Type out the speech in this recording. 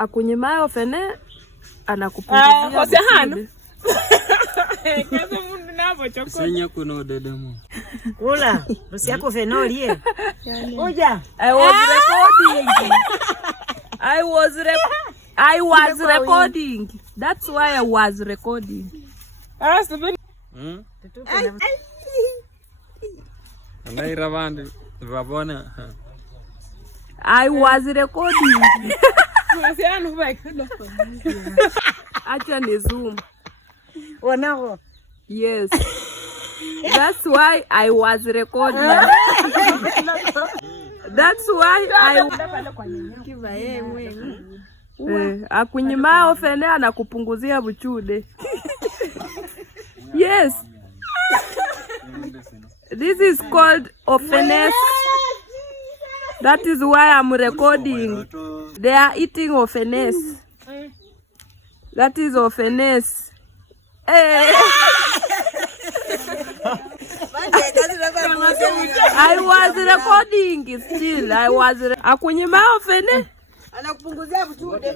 Akunyimayo fene anakupunguzia. Hose hano. Kaza mundu nabo choko. Senya kuno dedemo. Kula, usiako fenolie. Oja. I was recording. That's why I was recording. Anaira bandi babona. I was recording. Acha ni zoom. Wanao. Yes. That's why I was recording. That's why Akunyimao fene anakupunguzia buchude. Yes. This is called offense. That is why I'm recording. They are eating offense. That is offense. I was recording still. Akunyimao fene Anakupunguzia buchude.